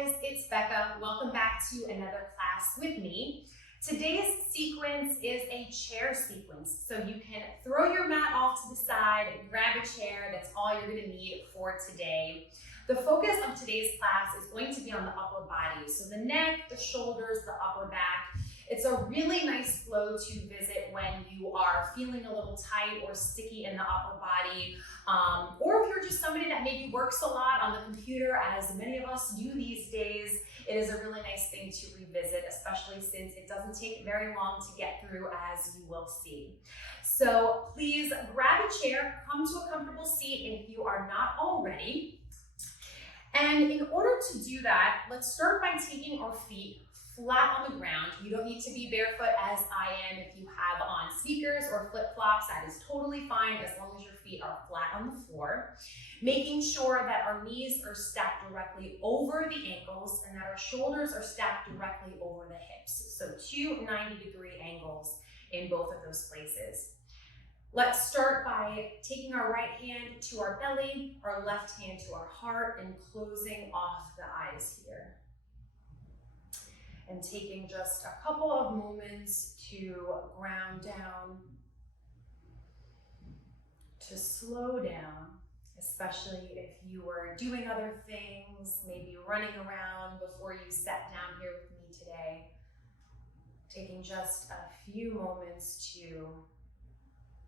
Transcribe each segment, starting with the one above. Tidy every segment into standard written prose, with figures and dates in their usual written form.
guys, it's Becca. Welcome back to another class with me. Today's sequence is a chair sequence. So you can throw your mat off to the side, grab a chair. That's all you're going to need for today. The focus of today's class is going to be on the upper body. So the neck, the shoulders, the upper back. It's a really nice flow to visit when you are feeling a little tight or sticky in the upper body, or if you're just somebody that maybe works a lot on the computer, as many of us do these days. It is a really nice thing to revisit, especially since it doesn't take very long to get through, as you will see. So please grab a chair, come to a comfortable seat if you are not already. And in order to do that, let's start by taking our feet flat on the ground. You don't need to be barefoot as I am. If you have on sneakers or flip-flops, that is totally fine as long as your feet are flat on the floor. Making sure that our knees are stacked directly over the ankles and that our shoulders are stacked directly over the hips. So two 90-degree angles in both of those places. Let's start by taking our right hand to our belly, our left hand to our heart, and closing off the eyes here. And taking just a couple of moments to ground down, to slow down, especially if you were doing other things, maybe running around before you sat down here with me today. Taking just a few moments to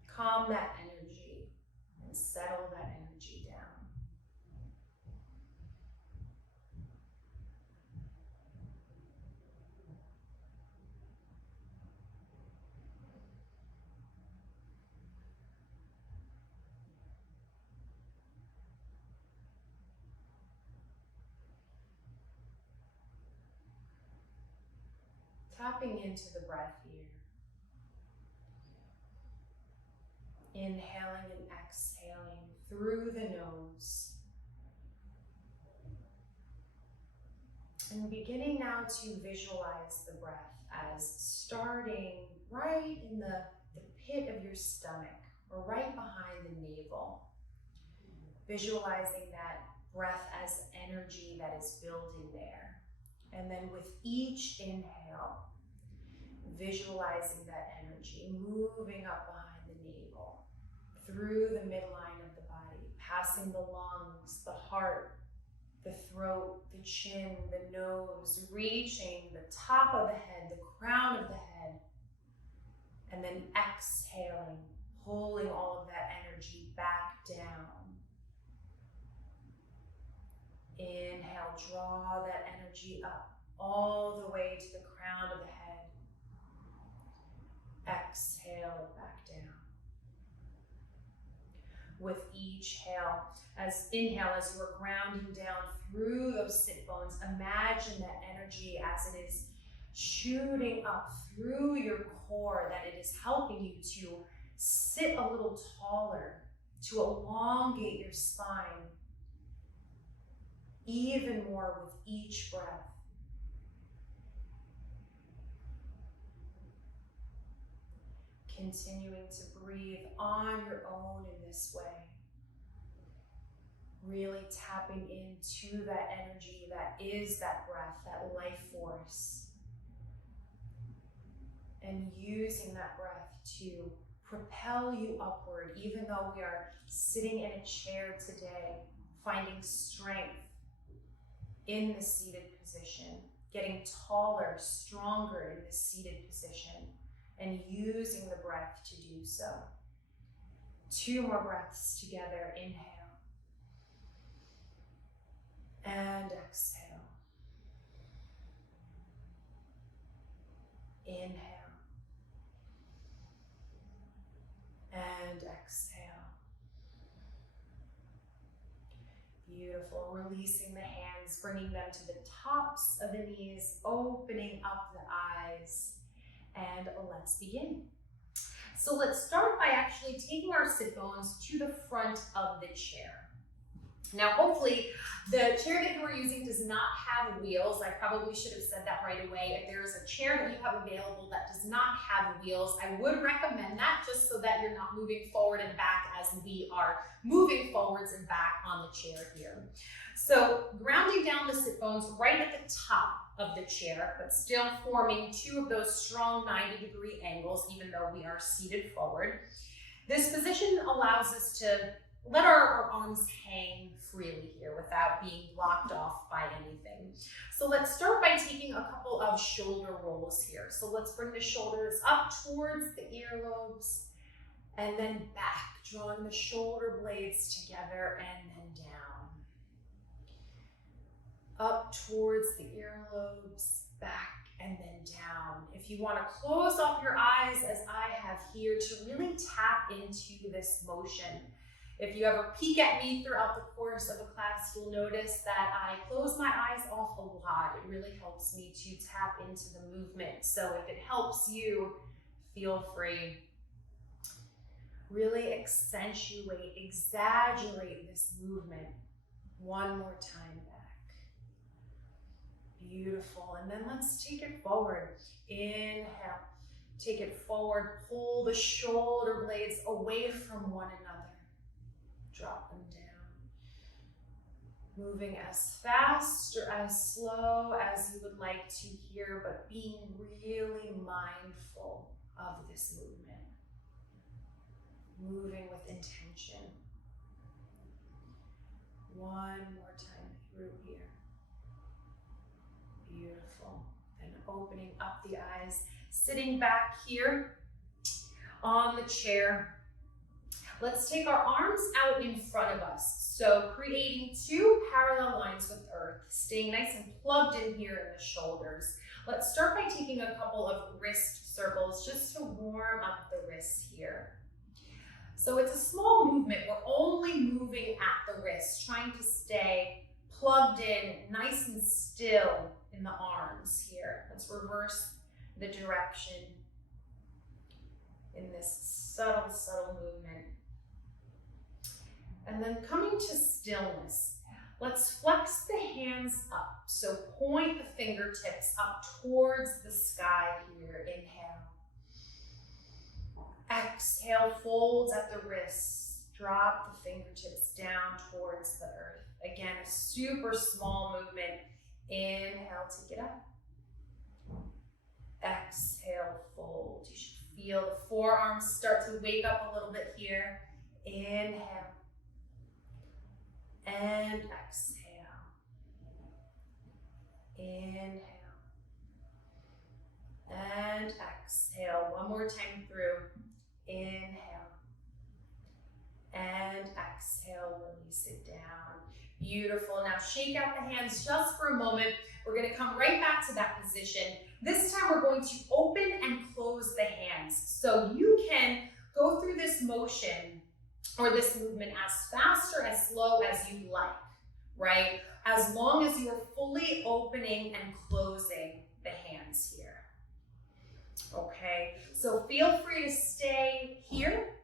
calm that energy and settle that energy down. Tapping into the breath here. Inhaling and exhaling through the nose. And beginning now to visualize the breath as starting right in the pit of your stomach or right behind the navel. Visualizing that breath as energy that is building there. And then with each inhale, visualizing that energy moving up behind the navel, through the midline of the body, passing the lungs, the heart, the throat, the chin, the nose, reaching the top of the head, the crown of the head, and then exhaling, pulling all of that energy back down. Inhale, draw that energy up all the way to the crown of the head. Exhale it back down. With each inhale, as you are grounding down through those sit bones, imagine that energy as it is shooting up through your core, that it is helping you to sit a little taller, to elongate your spine even more with each breath. Continuing to breathe on your own in this way. Really tapping into that energy that is that breath, that life force. And using that breath to propel you upward, even though we are sitting in a chair today, finding strength in the seated position, getting taller, stronger in the seated position, and using the breath to do so. Two more breaths together. Inhale and exhale. Inhale and exhale. Beautiful. Releasing the hands, bringing them to the tops of the knees, opening up the eyes, and let's begin. So let's start by actually taking our sit bones to the front of the chair. Now, hopefully, the chair that you are using does not have wheels. I probably should have said that right away. If there is a chair that you have available that does not have wheels, I would recommend that just so that you're not moving forward and back as we are moving forwards and back on the chair here. So grounding down the sit bones right at the top of the chair, but still forming two of those strong 90-degree angles, even though we are seated forward. This position allows us to let our arms hang freely here without being blocked off by anything. So let's start by taking a couple of shoulder rolls here. So let's bring the shoulders up towards the earlobes and then back, drawing the shoulder blades together and then down. Up towards the earlobes, back, and then down. If you want to close off your eyes as I have here to really tap into this motion. If you ever peek at me throughout the course of a class, you'll notice that I close my eyes off a lot. It really helps me to tap into the movement. So if it helps you, feel free. Really accentuate, exaggerate this movement. One more time back. Beautiful. And then let's take it forward. Inhale. Take it forward. Pull the shoulder blades away from one another. Drop them down. Moving as fast or as slow as you would like to here, but being really mindful of this movement. Moving with intention. One more time through here. Beautiful. And opening up the eyes, sitting back here on the chair. Let's take our arms out in front of us. So creating two parallel lines with earth, staying nice and plugged in here in the shoulders. Let's start by taking a couple of wrist circles just to warm up the wrists here. So it's a small movement. We're only moving at the wrist, trying to stay plugged in, nice and still in the arms here. Let's reverse the direction in this subtle, subtle movement. And then coming to stillness, let's flex the hands up. So point the fingertips up towards the sky here. Inhale. Exhale, folds at the wrists. Drop the fingertips down towards the earth. Again, a super small movement. Inhale, take it up. Exhale, fold. You should feel the forearms start to wake up a little bit here. Inhale. And exhale. Inhale. And exhale. One more time through. Inhale. And exhale. Release it down. Beautiful. Now shake out the hands just for a moment. We're going to come right back to that position. This time we're going to open and close the hands. So you can go through this motion or this movement as fast or as slow as you like, right? As long as you're fully opening and closing the hands here. Okay, so feel free to stay here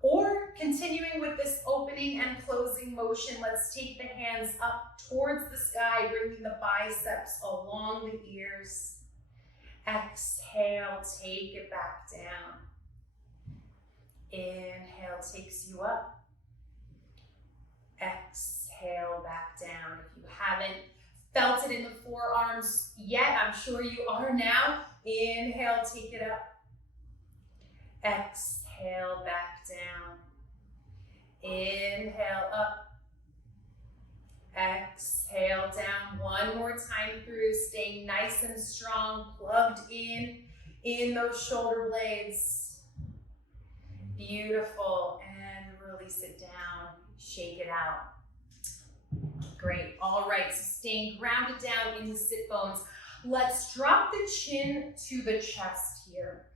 or continuing with this opening and closing motion. Let's take the hands up towards the sky, bringing the biceps along the ears. Exhale, take it back down. Inhale takes you up. Exhale back down. If you haven't felt it in the forearms yet, I'm sure you are now. Inhale, take it up. Exhale back down. Inhale up. Exhale down. One more time through, staying nice and strong, plugged in those shoulder blades. Beautiful, and release it down, shake it out. Great, all right, so staying grounded down in the sit bones. Let's drop the chin to the chest here.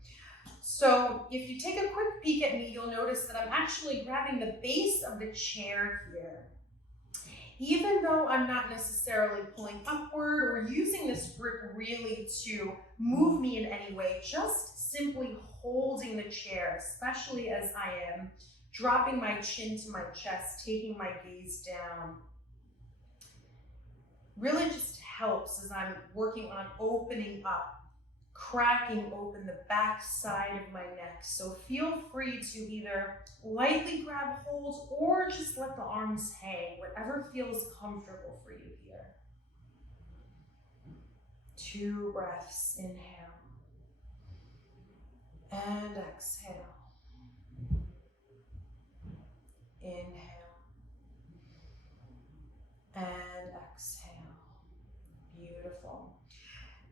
So if you take a quick peek at me, you'll notice that I'm actually grabbing the base of the chair here. Even though I'm not necessarily pulling upward or using this grip really to move me in any way, just simply holding the chair, especially as I am dropping my chin to my chest, taking my gaze down. Really just helps as I'm working on opening up, cracking open the back side of my neck. So feel free to either lightly grab hold or just let the arms hang, whatever feels comfortable for you here. 2 breaths, inhale and exhale. Inhale and exhale. Beautiful.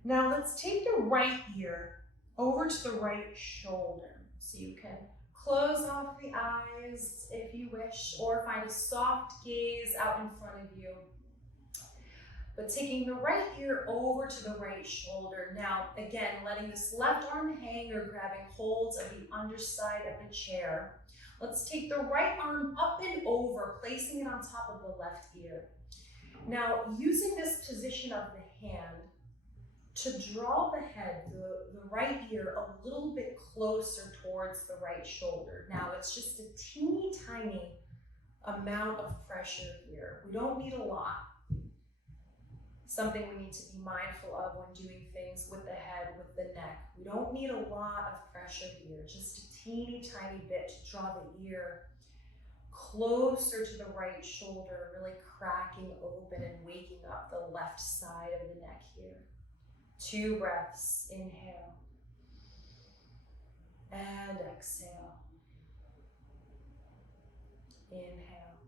Now let's take the right ear over to the right shoulder. So you can close off the eyes if you wish, or find a soft gaze out in front of you. But taking the right ear over to the right shoulder. Now, again, letting this left arm hang or grabbing hold of the underside of the chair. Let's take the right arm up and over, placing it on top of the left ear. Now, using this position of the hand to draw the head, the right ear, a little bit closer towards the right shoulder. Now, it's just a teeny tiny amount of pressure here. We don't need a lot. Something we need to be mindful of when doing things with the head, with the neck. We don't need a lot of pressure here, just a teeny tiny bit to draw the ear closer to the right shoulder, really cracking open and waking up the left side of the neck here. 2 breaths, inhale and exhale. Inhale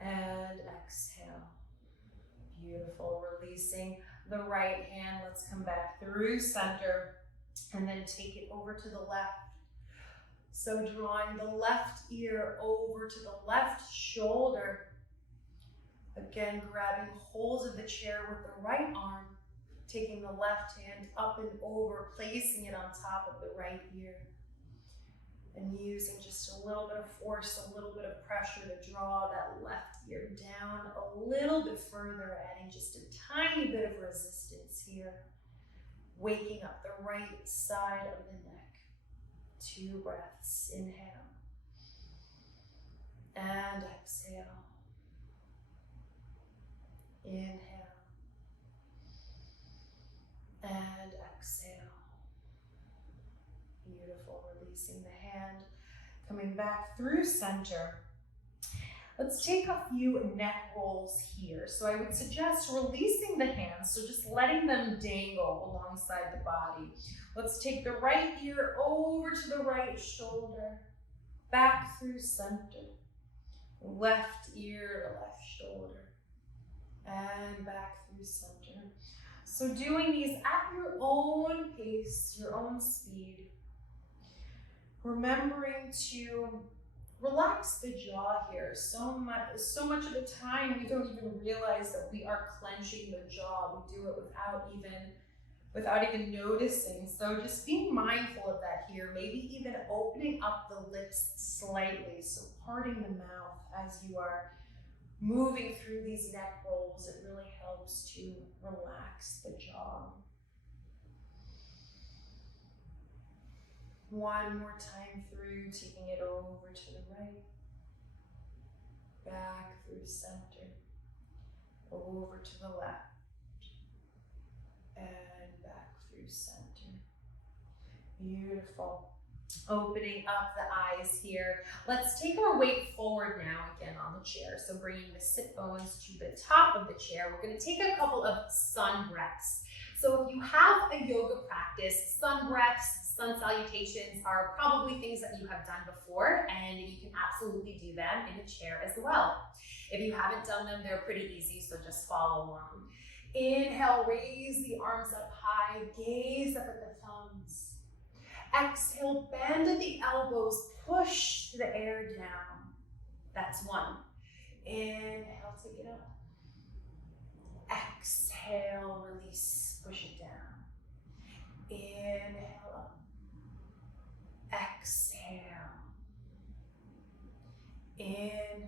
and exhale. Beautiful. Releasing the right hand. Let's come back through center and then take it over to the left. So drawing the left ear over to the left shoulder. Again, grabbing hold of the chair with the right arm, taking the left hand up and over, placing it on top of the right ear. And using just a little bit of force, a little bit of pressure to draw that left ear down a little bit further, adding just a tiny bit of resistance here. Waking up the right side of the neck. 2 breaths, inhale and exhale. Inhale and exhale. Beautiful. Releasing the hand, coming back through center. Let's take a few neck rolls here. So I would suggest releasing the hands, so just letting them dangle alongside the body. Let's take the right ear over to the right shoulder, back through center. Left ear to left shoulder, and back through center. So doing these at your own pace, your own speed. Remembering to relax the jaw here. So much of the time we don't even realize that we are clenching the jaw. We do it without even noticing. So just being mindful of that here. Maybe even opening up the lips slightly. So parting the mouth as you are moving through these neck rolls. It really helps to relax the jaw. One more time through, taking it over to the right, back through center, over to the left, and back through center. Beautiful. Opening up the eyes here. Let's take our weight forward now again on the chair. So bringing the sit bones to the top of the chair. We're going to take a couple of sun breaths. So if you have a yoga practice, sun breaths, sun salutations are probably things that you have done before, and you can absolutely do them in the chair as well. If you haven't done them, they're pretty easy, so just follow along. Inhale, raise the arms up high, gaze up at the thumbs. Exhale, bend at the elbows, push the air down. That's 1. Inhale, take it up. Exhale, release, push it down. Inhale up. Exhale. Inhale.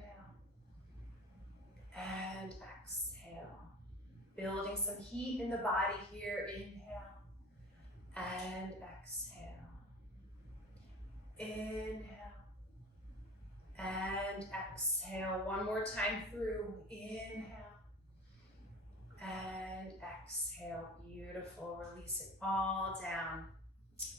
And exhale. Building some heat in the body here. Inhale. And exhale. Inhale. And exhale. One more time through. Inhale. And exhale. Beautiful. Release it all down.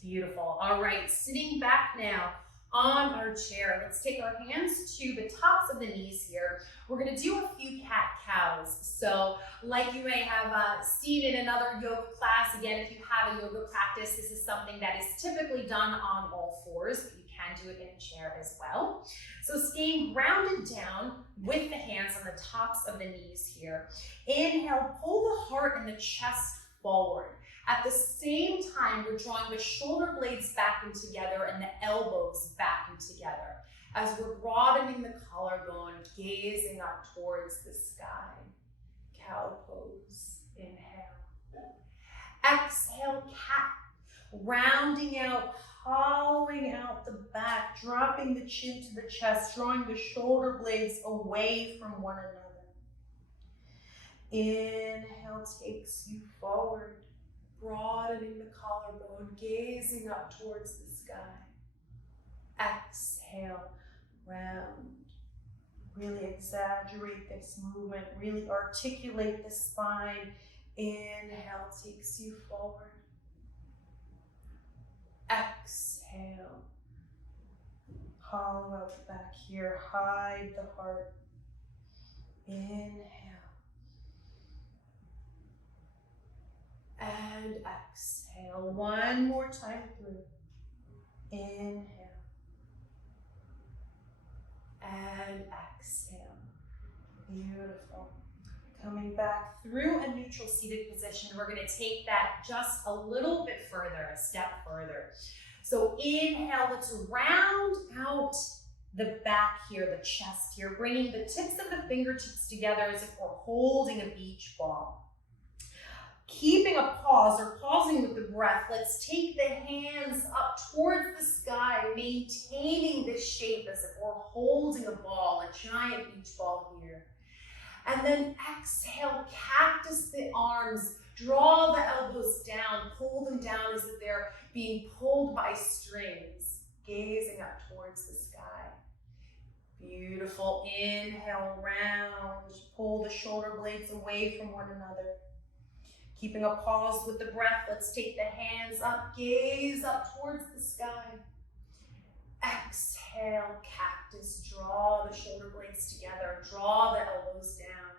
Beautiful. All right, sitting back now on our chair. Let's take our hands to the tops of the knees here. We're going to do a few cat-cows. So like you may have seen in another yoga class, again, if you have a yoga practice, this is something that is typically done on all fours, but you can do it in a chair as well. So staying grounded down with the hands on the tops of the knees here. Inhale, pull the heart and the chest forward. At the same time, we're drawing the shoulder blades back in together and the elbows back in together as we're broadening the collarbone, gazing up towards the sky. Cow pose. Inhale. Exhale, cat. Rounding out, hollowing out the back, dropping the chin to the chest, drawing the shoulder blades away from one another. Inhale takes you forward. Broadening the collarbone, gazing up towards the sky. Exhale, round. Really exaggerate this movement, really articulate the spine. Inhale takes you forward. Exhale. Hollow out the back here, hide the heart. Inhale. And exhale. One more time through. Inhale. And exhale. Beautiful. Coming back through a neutral seated position, we're going to take that just a little bit further, a step further. So inhale, let's round out the back here, the chest here, bringing the tips of the fingertips together as if we're holding a beach ball. Keeping a pause or pausing with the breath, let's take the hands up towards the sky, maintaining this shape as if we're holding a ball, a giant beach ball here. And then exhale, cactus the arms, draw the elbows down, pull them down as if they're being pulled by strings, gazing up towards the sky. Beautiful. Inhale, round, pull the shoulder blades away from one another. Keeping a pause with the breath, let's take the hands up, gaze up towards the sky. Exhale, cactus, draw the shoulder blades together, draw the elbows down.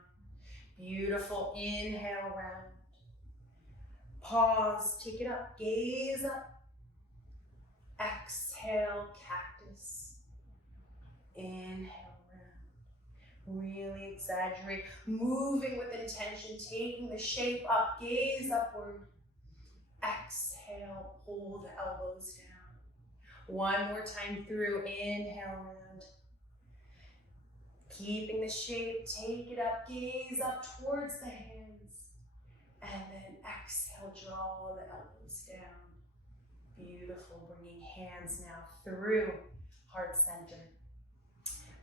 Beautiful, inhale, round. Pause, take it up, gaze up. Exhale, cactus. Inhale. Really exaggerate, moving with intention, taking the shape up, gaze upward. Exhale, pull the elbows down. One more time through, inhale, round. Keeping the shape, take it up, gaze up towards the hands. And then exhale, draw the elbows down. Beautiful, bringing hands now through heart center.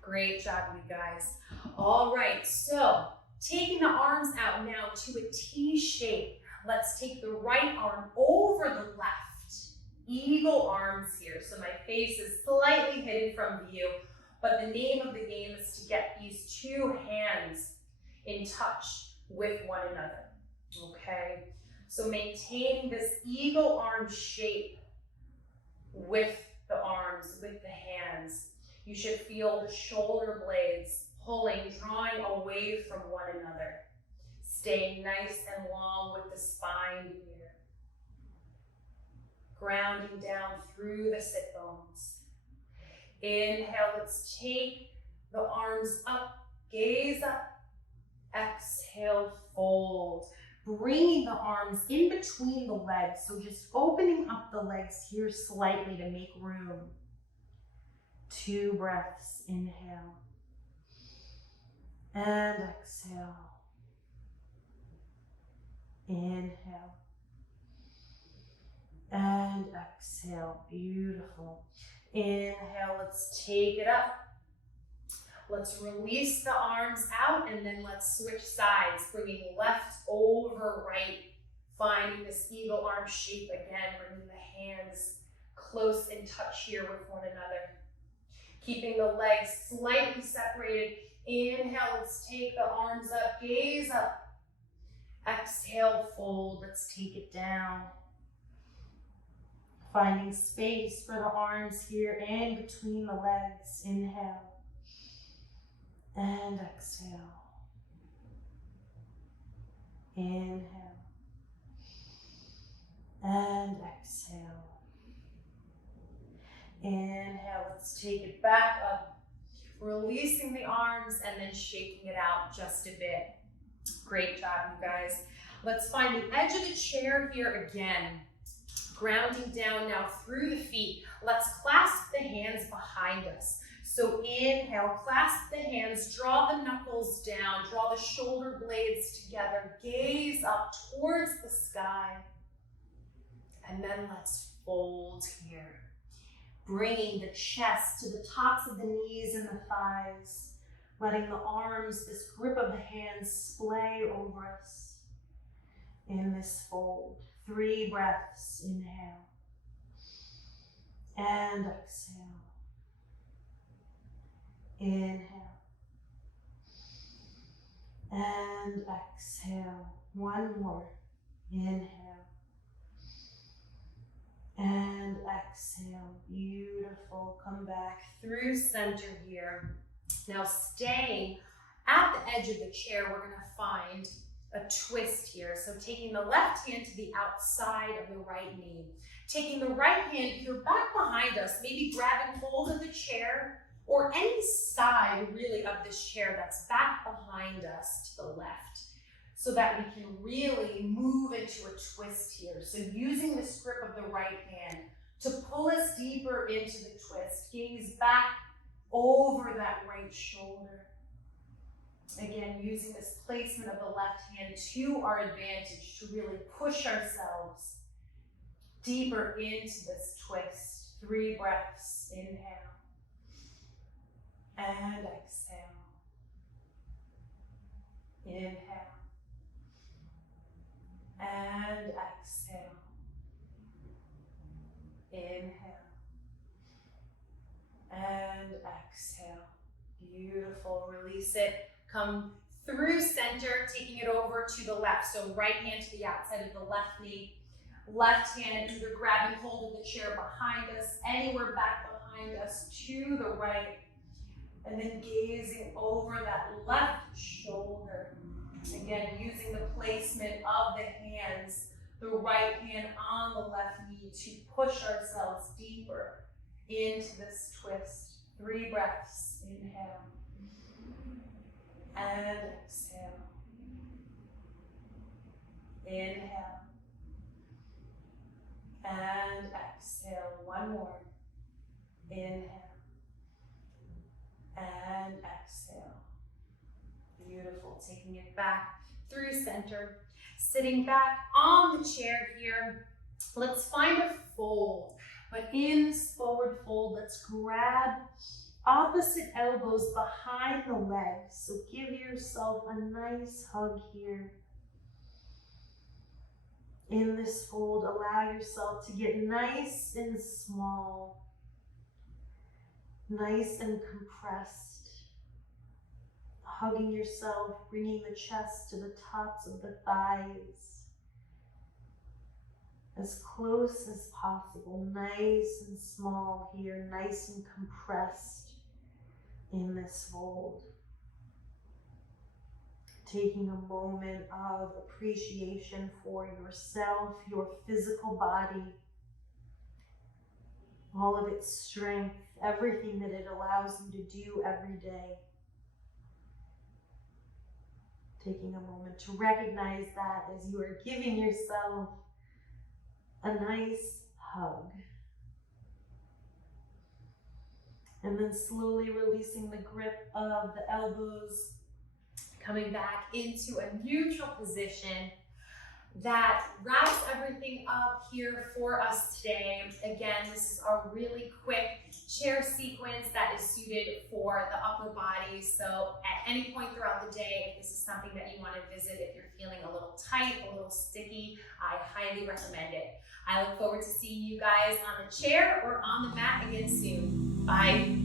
Great job, you guys. All right, so taking the arms out now to a T shape. Let's take the right arm over the left. Eagle arms here. So my face is slightly hidden from view, but the name of the game is to get these two hands in touch with one another. Okay, so maintaining this eagle arm shape with the arms, with the hands. You should feel the shoulder blades pulling, drawing away from one another. Staying nice and long with the spine here. Grounding down through the sit bones. Inhale, let's take the arms up, gaze up. Exhale, fold. Bringing the arms in between the legs, so just opening up the legs here slightly to make room. 2 breaths, inhale, and exhale, inhale, and exhale, beautiful. Inhale, let's take it up. Let's release the arms out and then let's switch sides, bringing left over right, finding this eagle arm shape again, bringing the hands close in touch here with one another. Keeping the legs slightly separated. Inhale, let's take the arms up, gaze up. Exhale, fold, let's take it down. Finding space for the arms here and between the legs. Inhale and exhale. Inhale and exhale. Inhale, let's take it back up. Releasing the arms and then shaking it out just a bit. Great job, you guys. Let's find the edge of the chair here again. Grounding down now through the feet. Let's clasp the hands behind us. So inhale, clasp the hands, draw the knuckles down, draw the shoulder blades together, gaze up towards the sky. And then let's fold here. Bringing the chest to the tops of the knees and the thighs, letting the arms, this grip of the hands, splay over us in this fold. 3 breaths, inhale and exhale. Inhale and exhale. 1 more, inhale and exhale. Beautiful. Come back through center here. Now staying at the edge of the chair, we're going to find a twist here. So taking the left hand to the outside of the right knee. Taking the right hand here back behind us, maybe grabbing hold of the chair or any side really of this chair that's back behind us to the left, so that we can really move into a twist here. So using this grip of the right hand to pull us deeper into the twist. Gaze back over that right shoulder. Again, using this placement of the left hand to our advantage to really push ourselves deeper into this twist. 3 breaths, inhale and exhale. Inhale and exhale. Inhale and exhale. Beautiful. Release it. Come through center, taking it over to the left. So right hand to the outside of the left knee. Left hand either grabbing hold of the chair behind us, anywhere back behind us to the right. And then gazing over that left shoulder. Again, using the placement of the hands, the right hand on the left knee to push ourselves deeper into this twist. 3 breaths, inhale and exhale. Inhale and exhale. 1 more. Inhale and exhale. Beautiful. Taking it back through center. Sitting back on the chair here. Let's find a fold. But in this forward fold, let's grab opposite elbows behind the legs. So give yourself a nice hug here. In this fold, allow yourself to get nice and small, nice and compressed. Hugging yourself, bringing the chest to the tops of the thighs. As close as possible, nice and small here, nice and compressed in this fold. Taking a moment of appreciation for yourself, your physical body, all of its strength, everything that it allows you to do every day. Taking a moment to recognize that as you are giving yourself a nice hug. And then slowly releasing the grip of the elbows, coming back into a neutral position that wraps everything up here for us today. Again, this is a really quick chair sequence that is suited for the upper body. So at any point throughout the day, if this is something that you want to visit, if you're feeling a little tight, a little sticky, I highly recommend it. I look forward to seeing you guys on the chair or on the mat again soon. Bye.